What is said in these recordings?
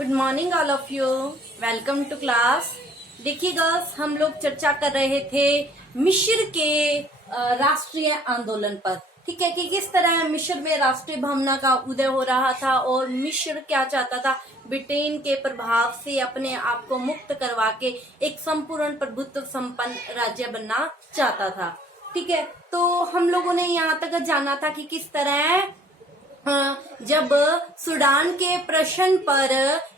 Good morning all of you. Welcome to class. देखिए girls, हम लोग चर्चा कर रहे थे मिस्र के राष्ट्रीय आंदोलन पर। ठीक है कि किस तरह मिस्र में राष्ट्रीय भावना का उदय हो रहा था और मिस्र क्या चाहता था, ब्रिटेन के प्रभाव से अपने आप को मुक्त करवा के एक संपूर्ण प्रभुत्व संपन्न राज्य बनना चाहता था। ठीक है, तो हम लोगों ने यहाँ तक जाना था कि किस तरह जब सूडान के प्रश्न पर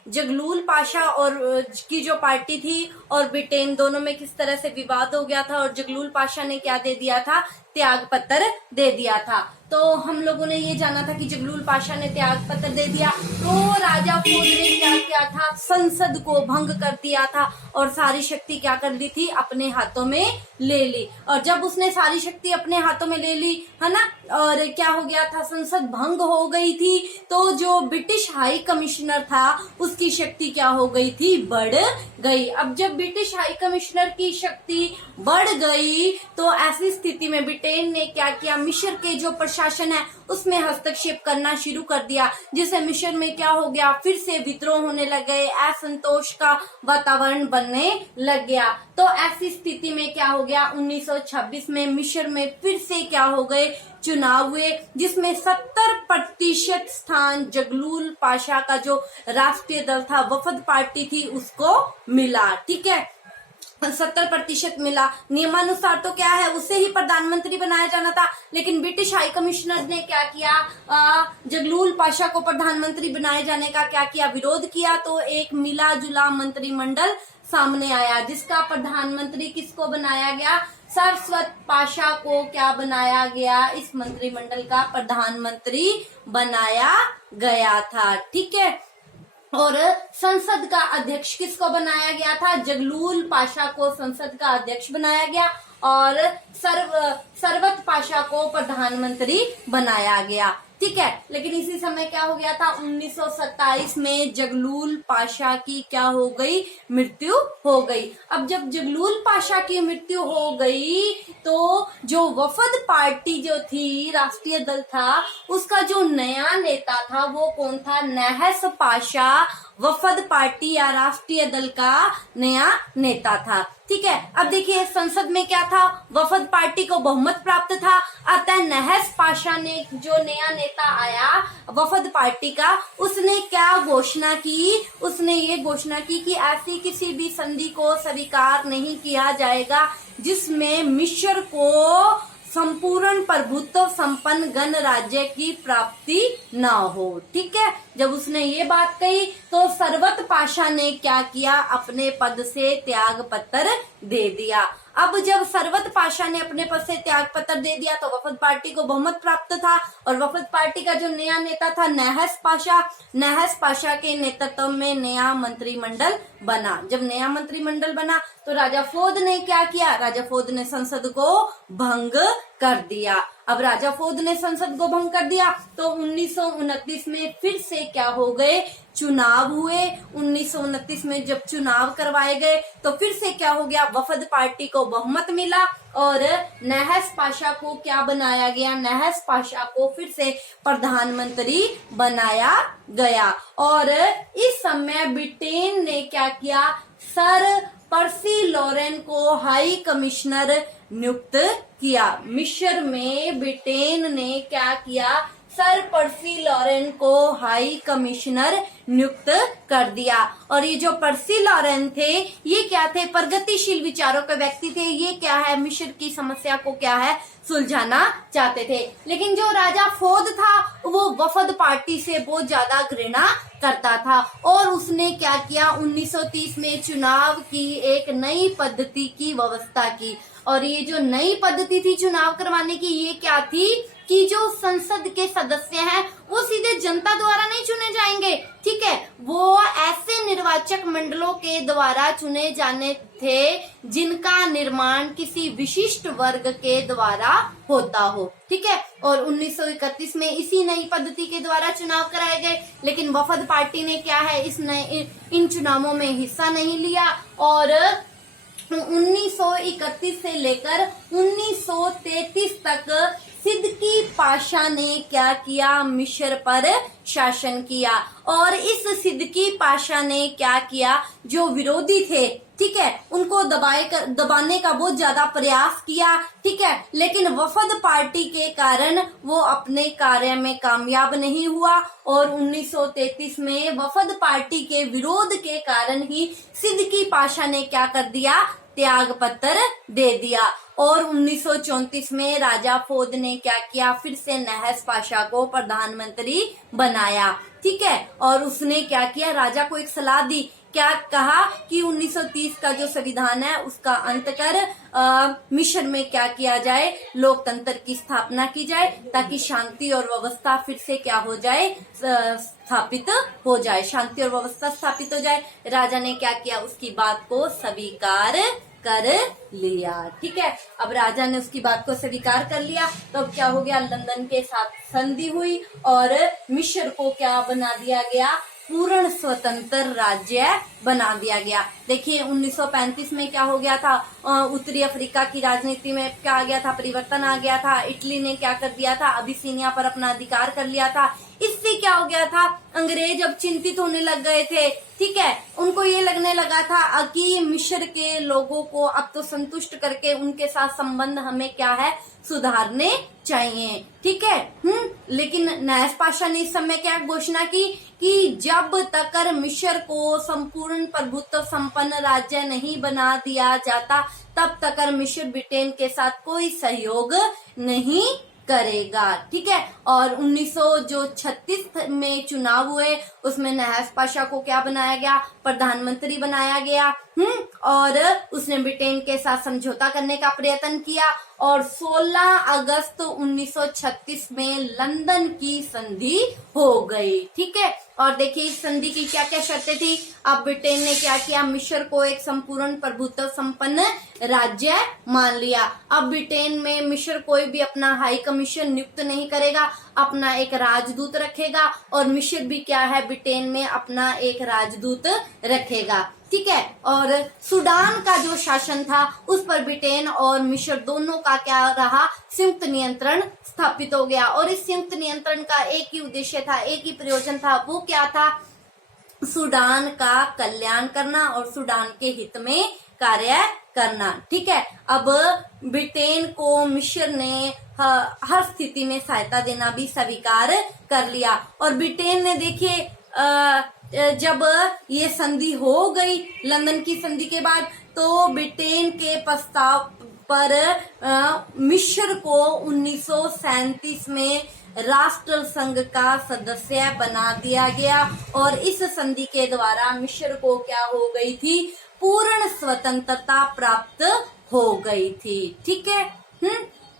जगलूल पाशा और की जो पार्टी थी और ब्रिटेन दोनों में किस तरह से विवाद हो गया था और जगलूल पाशा ने क्या दे दिया था, त्याग पत्र दे दिया था। तो हम लोगों ने ये जाना था कि जगलूल पाशा ने त्याग पत्र दे दिया तो राजा फौद ने क्या किया था, संसद को भंग कर दिया था और सारी शक्ति क्या कर ली थी, अपने हाथों में ले ली। और जब उसने सारी शक्ति अपने हाथों में ले ली है ना, और क्या हो गया था, संसद भंग हो गई थी। तो जो ब्रिटिश हाई कमिश्नर था उसकी शक्ति क्या हो गई थी, बढ़ गई। अब जब ब्रिटिश हाई कमिश्नर की शक्ति बढ़ गई तो ऐसी स्थिति में ब्रिटेन ने क्या किया, मिस्र के जो प्रशासन है उसमें हस्तक्षेप करना शुरू कर दिया, जिससे मिस्र में क्या हो गया, फिर से विद्रोह होने लग गए, असंतोष का वातावरण बनने लग गया। तो ऐसी स्थिति में क्या हो गया, 1926 में मिस्र में फिर से क्या हो गए, चुनाव हुए, जिसमें 70% स्थान जगलूल पाशा का जो राष्ट्रीय दल था, वफद पार्टी थी, उसको मिला। ठीक है, 70% मिला। नियमानुसार तो क्या है, उसे ही प्रधानमंत्री बनाया जाना था, लेकिन ब्रिटिश हाई कमिश्नर ने क्या किया, जगलूल पाशा को प्रधानमंत्री बनाए जाने का क्या किया, विरोध किया। तो एक मिला जुला मंत्रिमंडल सामने आया, जिसका प्रधानमंत्री किसको बनाया गया, सरस्वत पाशा को क्या बनाया गया, इस मंत्रिमंडल का प्रधानमंत्री बनाया गया था। ठीक है, और संसद का अध्यक्ष किसको बनाया गया था, जगलूल पाशा को संसद का अध्यक्ष बनाया गया और सरवत पाशा को प्रधानमंत्री बनाया गया। ठीक है, लेकिन इसी समय क्या हो गया था, 1927 में जगलूल पाशा की क्या हो गई, मृत्यु हो गई। अब जब जगलूल पाशा की मृत्यु हो गई तो जो वफद पार्टी जो थी, राष्ट्रीय दल था, उसका जो नया नेता था वो कौन था, नहस पाशा वफद पार्टी या राष्ट्रीय दल का नया नेता था। ठीक है, अब देखिए संसद में क्या था, वफद पार्टी को बहुमत प्राप्त था, अतः नहस पाशा ने, जो नया नेता आया वफद पार्टी का, उसने क्या घोषणा की, उसने ये घोषणा की कि ऐसी किसी भी संधि को स्वीकार नहीं किया जाएगा जिसमें मिस्र को संपूर्ण प्रभुत्व संपन्न गणराज्य की प्राप्ति न हो। ठीक है, जब उसने ये बात कही तो सरवत पाशा ने क्या किया, अपने पद से त्याग पत्र दे दिया। अब जब सरवत पाशा ने अपने पद से त्याग पत्र दे दिया तो वफद पार्टी को बहुमत प्राप्त था और वफद पार्टी का जो नया नेता था नहस पाशा के नेतृत्व में नया मंत्रिमंडल बना। जब नया मंत्रिमंडल बना तो राजा फौद ने क्या किया, राजा फौद ने संसद को भंग कर दिया। अब राजा फौद ने संसद को भंग कर दिया तो 1929 में फिर से क्या हो गए, चुनाव हुए। 1929 में जब चुनाव करवाए गए तो फिर से क्या हो गया, वफद पार्टी को बहुमत मिला और नहस पाशा को क्या बनाया गया, नहस पाशा को फिर से प्रधानमंत्री बनाया गया। और इस समय ब्रिटेन ने क्या किया, सर पर्सी लॉरेन को हाई कमिश्नर नियुक्त किया। मिस्र में ब्रिटेन ने क्या किया, सर पर्सी लॉरेन को हाई कमिश्नर नियुक्त कर दिया। और ये जो पर्सी लॉरेन थे ये क्या थे, प्रगतिशील विचारों के व्यक्ति थे। ये क्या है, मिस्र की समस्या को क्या है, सुलझाना चाहते थे। लेकिन जो राजा फौद था वो वफद पार्टी से बहुत ज्यादा घृणा करता था और उसने क्या किया, 1930 में चुनाव की एक नई पद्धति की व्यवस्था की। और ये जो नई पद्धति थी चुनाव करवाने की, ये क्या थी कि जो संसद के सदस्य हैं वो सीधे जनता द्वारा नहीं चुने जाएंगे। ठीक है, वो ऐसे निर्वाचक मंडलों के द्वारा चुने जाने थे जिनका निर्माण किसी विशिष्ट वर्ग के द्वारा होता हो। ठीक है, और 1931 में इसी नई पद्धति के द्वारा चुनाव कराए गए, लेकिन वफद पार्टी ने क्या है, इन चुनावों में हिस्सा नहीं लिया और 1931 से लेकर 1933 तक सिद्दकी पाशा ने क्या किया, मिस्र पर शासन किया। और इस सिद्दकी पाशा ने क्या किया, जो विरोधी थे, ठीक है, उनको दबाने का बहुत ज्यादा प्रयास किया, ठीक है, लेकिन वफद पार्टी के कारण वो अपने कार्य में कामयाब नहीं हुआ। और 1933 में वफद पार्टी के विरोध के कारण ही सिद्दकी पाशा ने क्या कर दिया, त्याग पत्र दे दिया। और 1934 में राजा फौद ने क्या किया, फिर से नहस पाशा को प्रधानमंत्री बनाया, ठीक है। और उसने क्या किया, राजा को एक सलाह दी, क्या कहा कि 1930 का जो संविधान है उसका अंत कर मिस्र में क्या किया जाए, लोकतंत्र की स्थापना की जाए, ताकि शांति और व्यवस्था फिर से क्या हो जाए, स्थापित हो जाए, शांति और व्यवस्था स्थापित हो जाए। राजा ने क्या किया, उसकी बात को स्वीकार कर लिया, ठीक है। अब राजा ने उसकी बात को स्वीकार कर लिया, तो अब क्या हो गया, लंदन के साथ संधि हुई और मिस्र को क्या बना दिया गया, पूर्ण स्वतंत्र राज्य बना दिया गया। देखिए 1935 में क्या हो गया था, उत्तरी अफ्रीका की राजनीति में क्या आ गया था, परिवर्तन आ गया था। इटली ने क्या कर दिया था, अबिसिनिया पर अपना अधिकार कर लिया था। इससे क्या हो गया था, अंग्रेज अब चिंतित होने लग गए थे, ठीक है। उनको ये लगने लगा था कि मिस्र के लोगों को अब तो संतुष्ट करके उनके साथ संबंध हमें क्या है, सुधारने चाहिए, ठीक है। लेकिन नहस पाशा ने इस समय क्या घोषणा की कि जब तक मिस्र को संपूर्ण प्रभुत्व संपन्न राज्य नहीं बना दिया जाता, तब तक मिस्र ब्रिटेन के साथ कोई सहयोग नहीं करेगा, ठीक है। और 1936 में चुनाव हुए, उसमें नहस पाशा को क्या बनाया गया, प्रधानमंत्री बनाया गया। और उसने ब्रिटेन के साथ समझौता करने का प्रयत्न किया और 16 अगस्त 1936 में लंदन की संधि हो गई, ठीक है। और देखिए इस संधि की क्या क्या शर्तें थी। अब ब्रिटेन ने क्या किया, मिस्र को एक संपूर्ण प्रभुत्व संपन्न राज्य मान लिया। अब ब्रिटेन में मिस्र कोई भी अपना हाई कमीशन नियुक्त नहीं करेगा, अपना एक राजदूत रखेगा, और मिस्र भी क्या है, ब्रिटेन में अपना एक राजदूत रखेगा, ठीक है। और सूडान का जो शासन था उस पर ब्रिटेन और मिस्र दोनों का क्या रहा, संयुक्त नियंत्रण स्थापित हो गया। और इस संयुक्त नियंत्रण का एक ही उद्देश्य था, एक ही प्रयोजन था, वो क्या था, सूडान का कल्याण करना और सूडान के हित में कार्य करना, ठीक है। अब ब्रिटेन को मिस्र ने हर स्थिति में सहायता देना भी स्वीकार कर लिया। और ब्रिटेन ने देखिए जब ये संधि हो गई लंदन की संधि के बाद, तो ब्रिटेन के प्रस्ताव पर मिस्र को 1937 में राष्ट्र संघ का सदस्य बना दिया गया। और इस संधि के द्वारा मिस्र को क्या हो गई थी, पूर्ण स्वतंत्रता प्राप्त हो गई थी, ठीक है।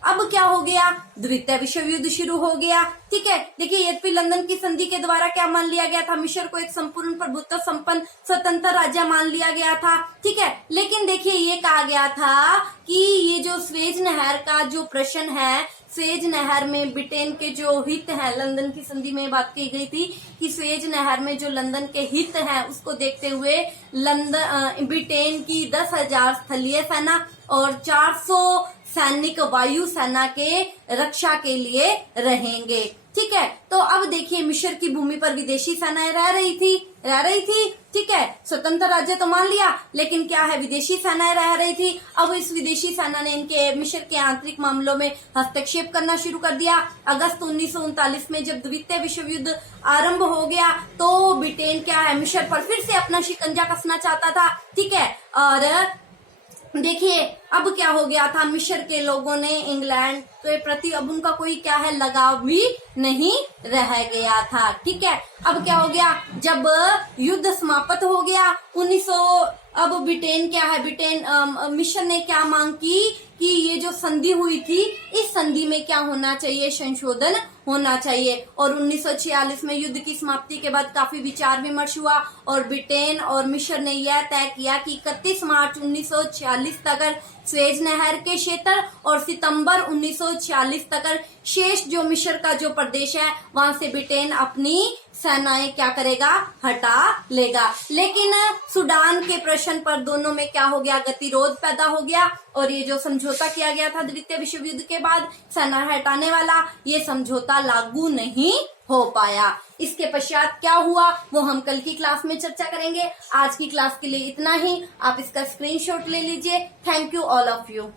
अब क्या हो गया, द्वितीय विश्व युद्ध शुरू हो गया, ठीक है। देखिए यद्यपि लंदन की संधि के द्वारा क्या मान लिया गया था, मिस्र को एक संपूर्ण प्रभुत्व संपन्न स्वतंत्र राज्य मान लिया गया था, ठीक है। लेकिन देखिए ये कहा गया था कि ये जो स्वेज नहर का जो प्रश्न है, स्वेज नहर में ब्रिटेन के जो हित हैं, लंदन की संधि में बात की गई थी कि स्वेज नहर में जो लंदन के हित हैं उसको देखते हुए ब्रिटेन की 10,000 स्थलीय सेना और 400 सैनिक वायु सेना के रक्षा के लिए रहेंगे, ठीक है। तो अब देखिए मिस्र की भूमि पर विदेशी सेनाएं रह रही थी, ठीक है। स्वतंत्र राज्य तो मान लिया, लेकिन क्या है, विदेशी सेनाएं रह रही थी। अब इस विदेशी सेना ने इनके मिस्र के आंतरिक मामलों में हस्तक्षेप करना शुरू कर दिया। अगस्त 1939 में जब द्वितीय विश्व युद्ध आरंभ हो गया, तो ब्रिटेन क्या है, मिस्र पर फिर से अपना शिकंजा कसना चाहता था, ठीक है। और देखिए अब क्या हो गया था, मिस्र के लोगों ने इंग्लैंड के प्रति अब उनका कोई क्या है, लगाव भी नहीं रह गया था, ठीक है। अब क्या हो गया, जब युद्ध समाप्त हो गया 1900, अब ब्रिटेन क्या है, मिस्र ने क्या मांग की कि ये जो संधि हुई थी, इस संधि में क्या होना चाहिए, संशोधन होना चाहिए। और 1946 में युद्ध की समाप्ति के बाद काफी विचार विमर्श हुआ और ब्रिटेन और मिस्र ने यह तय किया कि 31 मार्च 1946 तक स्वेज नहर के क्षेत्र और सितंबर 1946 तक शेष जो मिस्र का जो प्रदेश है वहां से ब्रिटेन अपनी सेनाएं क्या करेगा, हटा लेगा। लेकिन सूडान के प्रश्न पर दोनों में क्या हो गया, गतिरोध पैदा हो गया और ये जो समझौता किया गया था द्वितीय विश्व युद्ध के बाद सेना हटाने वाला, ये समझौता लागू नहीं हो पाया। इसके पश्चात क्या हुआ वो हम कल की क्लास में चर्चा करेंगे। आज की क्लास के लिए इतना ही। आप इसका स्क्रीनशॉट ले लीजिए। Thank you all of you.